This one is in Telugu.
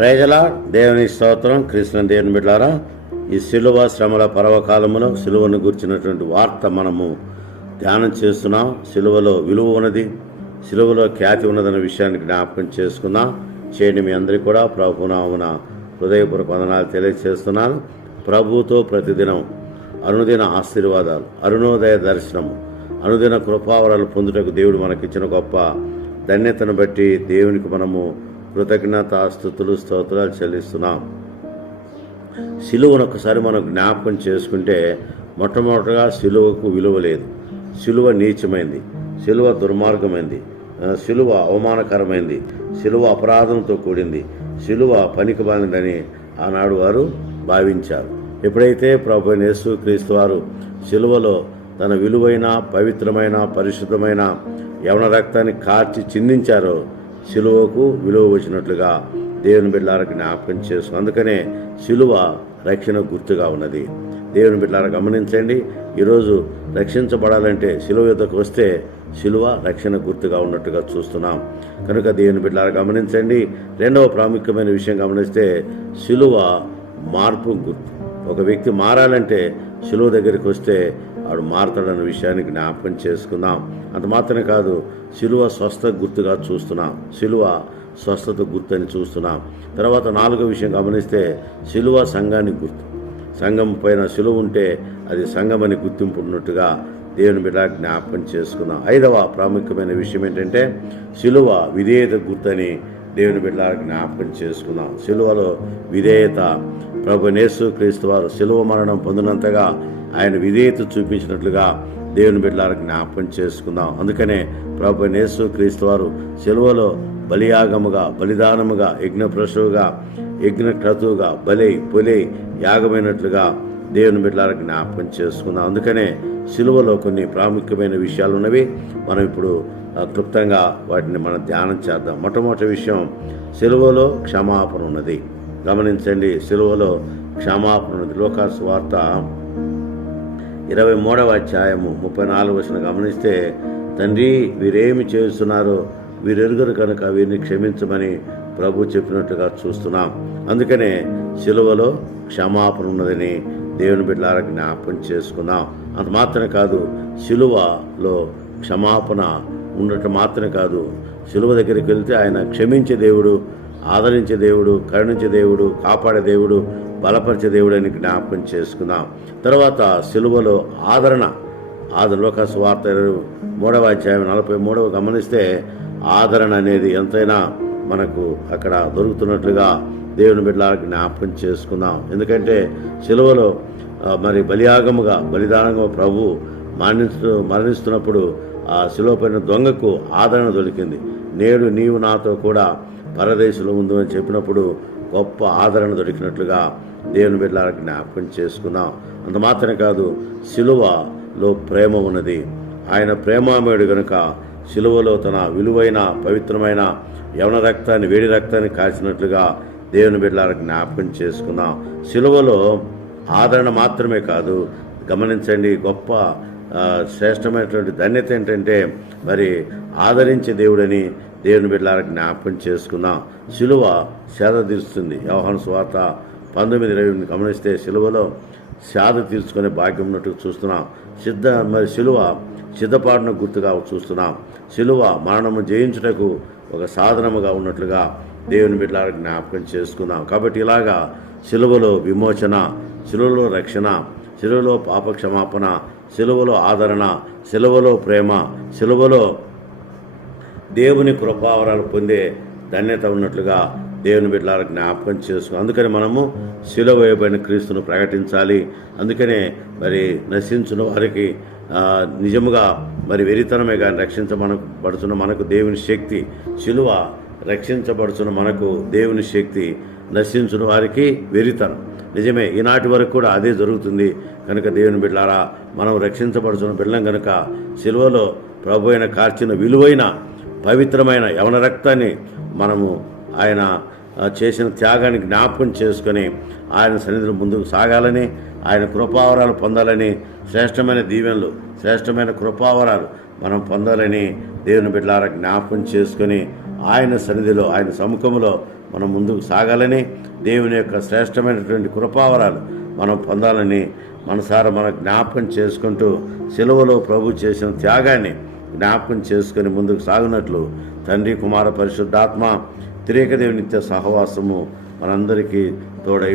ప్రజల దేవుని స్తోత్రం కృష్ణ దేవుని బిడ్డారా ఈ సిలువ శ్రమల పర్వకాలములో సిలువను గుర్చినటువంటి వార్త మనము ధ్యానం చేస్తున్నాం. సిలువలో విలువ ఉన్నది సిలువలో ఖ్యాతి ఉన్నదన్న విషయాన్ని జ్ఞాపకం చేసుకుందాం చేయండి మీ అందరికీ కూడా ప్రభునామున హృదయపూర్వక వందనాలు తెలియజేస్తున్నాను ప్రభుతో ప్రతిదినం అనుదిన ఆశీర్వాదాలు అరుణోదయ దర్శనము అనుదిన కృపావరాలు పొందుటకు దేవుడు మనకిచ్చిన గొప్ప ధన్యతను బట్టి దేవునికి మనము కృతజ్ఞత స్థుతులు స్తోత్రాలు చెల్లిస్తున్నాం. సిలువను ఒకసారి మనం జ్ఞాపకం చేసుకుంటే మొట్టమొదటగా సిలువకు విలువ లేదు. సిలువ నీచమైంది. సిలువ దుర్మార్గమైంది. సిలువ అవమానకరమైంది. సిలువ అపరాధంతో కూడింది. సిలువ పనికిమాలిందని ఆనాడు వారు భావించారు. ఎప్పుడైతే ప్రభు యేసు క్రీస్తు వారు సిలువలో తన విలువైన పవిత్రమైన పరిశుద్ధమైన యవన రక్తాన్ని కార్చి చిందించారో సిలువకు విలువ వచ్చినట్లుగా దేవుని బిడ్డలారా జ్ఞాపకం చేసు అందుకనే సిలువ రక్షణ గుర్తుగా ఉన్నది. దేవుని బిడ్డలారా గమనించండి ఈరోజు రక్షించబడాలంటే సిలువ యుద్ధకు వస్తే సిలువ రక్షణ గుర్తుగా ఉన్నట్టుగా చూస్తున్నాం. కనుక దేవుని బిడ్డలారా గమనించండి రెండవ ప్రాముఖ్యమైన విషయం గమనిస్తే సిలువ మార్పు గుర్తు. ఒక వ్యక్తి మారాలంటే సిలువ దగ్గరికి వస్తే వాడు మారతాడన్న విషయాన్ని జ్ఞాపకం చేసుకుందాం. అంత మాత్రమే కాదు సిలువ స్వస్థ గుర్తుగా చూస్తున్నాం. శిలువ స్వస్థత గుర్తు అని చూస్తున్నాం. తర్వాత నాలుగో విషయం గమనిస్తే శిలువ సంఘానికి గుర్తు. సంఘం పైన శిలువ ఉంటే అది సంఘం అని గుర్తింపు ఉన్నట్టుగా దేవుని బిడ్డ జ్ఞాపకం చేసుకుందాం. ఐదవ ప్రాముఖ్యమైన విషయం ఏంటంటే సిలువ విధేయత గుర్తని దేవుని బిడ్డ జ్ఞాపకం చేసుకుందాం. సిలువలో విధేయత ప్రభు నేసు క్రీస్తు వారు సిలువ మరణం పొందినంతగా ఆయన విధేయత చూపించినట్లుగా దేవుని బిడ్డలారా జ్ఞాపకం చేసుకుందాం. అందుకనే ప్రభు నేసు క్రీస్తు వారు సిలువలో బలియాగముగా బలిదానముగా యజ్ఞప్రసువుగా యజ్ఞక్రతువుగా బలి పొలై యాగమైనట్లుగా దేవుని బిడ్డలారా జ్ఞాపకం చేసుకుందాం. అందుకనే సిలువలో కొన్ని ప్రాముఖ్యమైన విషయాలు ఉన్నవి మనం ఇప్పుడు క్లుప్తంగా వాటిని మనం ధ్యానం చేద్దాం. మొట్టమొదటి విషయం సిలువలో క్షమాపణ ఉన్నది. గమనించండి సిలువలో క్షమాపణ ఉన్నది. లోకాసు వార్త ఇరవై మూడవ అధ్యాయము ముప్పై నాలుగు వచ్చిన గమనిస్తే తండ్రి వీరేమి చేస్తున్నారో వీరెరుగురు కనుక వీరిని క్షమించమని ప్రభు చెప్పినట్టుగా చూస్తున్నాం. అందుకనే సిలువలో క్షమాపణ ఉన్నదని దేవుని బిడ్డలారా జ్ఞాపకం చేసుకున్నాం అంత మాత్రమే కాదు సిలువలో క్షమాపణ ఉండటం మాత్రమే కాదు. సిలువ దగ్గరికి వెళ్తే ఆయన క్షమించే దేవుడు ఆదరించే దేవుడు కరుణించే దేవుడు కాపాడే దేవుడు బలపరిచే దేవుడు అని జ్ఞాపకం చేసుకుందాం. తర్వాత సిలువలో ఆదరణ. ఆదరణ. లోక స్వార్థ మూడవ అధ్యాయం నలభై మూడవ గమనిస్తే ఆదరణ అనేది ఎంతైనా మనకు అక్కడ దొరుకుతున్నట్లుగా దేవుని బిడ్డల జ్ఞాపకం చేసుకుందాం. ఎందుకంటే సిలువలో మరి బలియాగముగా బలిదానంగా ప్రభు మరణిస్తు మరణిస్తున్నప్పుడు ఆ శిలువ పైన దొంగకు ఆదరణ దొరికింది. నేడు నీవు నాతో కూడా పరదేశంలో ఉందు అని చెప్పినప్పుడు గొప్ప ఆదరణ దొరికినట్లుగా దేవుని బిడ్డలకు జ్ఞాపకం చేసుకున్నాం. అంత మాత్రమే కాదు సిలువలో ప్రేమ ఉన్నది. ఆయన ప్రేమామయుడు గనుక సిలువలో తన విలువైన పవిత్రమైన యవన రక్తాన్ని వేడి రక్తాన్ని కాల్చినట్లుగా దేవుని బిడ్డలారా జ్ఞాపకం చేసుకుందాం. సిలువలో ఆదరణ మాత్రమే కాదు గమనించండి గొప్ప శ్రేష్టమైనటువంటి ధన్యత ఏంటంటే మరి ఆదరించే దేవుడని దేవుని బిడ్డలారా జ్ఞాపకం చేసుకుందాం. సిలువ సేద తీరుస్తుంది. వ్యవహాన స్వార్త పంతొమ్మిది ఇరవై ఎనిమిది గమనిస్తే సిలువలో సేద తీర్చుకునే భాగ్యం ఉన్నట్టు చూస్తున్నాం. సిద్ధ మరి సిలువ సిద్ధపాటును గుర్తుగా చూస్తున్నాం. సిలువ మరణము జయించుటకు ఒక సాధనముగా ఉన్నట్లుగా దేవుని బిడ్డలారా జ్ఞాపకం చేసుకుందాం. కాబట్టి ఇలాగా సిలువలో విమోచన సిలువలో రక్షణ సిలువలో పాపక్షమాపణ సిలువలో ఆదరణ సిలువలో ప్రేమ సిలువలో దేవుని కృపావరాలు పొందే ధన్యత ఉన్నట్లుగా దేవుని బిడ్డల జ్ఞాపకం చేసుకున్నాం. అందుకని మనము శిలో వేయబడిన క్రీస్తును ప్రకటించాలి. అందుకనే మరి నశించిన వారికి నిజముగా మరి వెరితనమే కానీ రక్షించబడుతున్న మనకు దేవుని శక్తి శిలువ రక్షించబడుచున్న మనకు దేవుని శక్తి నశించిన. వారికి వెరితనం. నిజమే ఈనాటి వరకు కూడా అదే జరుగుతుంది. కనుక దేవుని బిడ్డారా మనం రక్షించబడుచున్న బిడ్డం కనుక సిలువలో ప్రభు అయిన కార్చిన విలువైన పవిత్రమైన యవన రక్తాన్ని మనము ఆయన చేసిన త్యాగాన్ని జ్ఞాపకం చేసుకొని ఆయన సన్నిధిని ముందుకు సాగాలని ఆయన కృపావరాలు పొందాలని శ్రేష్టమైన దీవెనలు శ్రేష్టమైన కృపావరాలు మనం పొందాలని దేవుని బిడ్డలారా జ్ఞాపకం చేసుకొని ఆయన సన్నిధిలో ఆయన సముఖంలో మనం ముందుకు సాగాలని దేవుని యొక్క శ్రేష్టమైనటువంటి కృపావరాలు మనం పొందాలని మనసారా మన జ్ఞాపకం చేసుకుంటూ సెలవులో ప్రభు చేసిన త్యాగాన్ని జ్ఞాపకం చేసుకుని ముందుకు సాగినట్లు తండ్రి కుమార పరిశుద్ధాత్మ తిరేక నిత్య సహవాసము మనందరికీ తోడై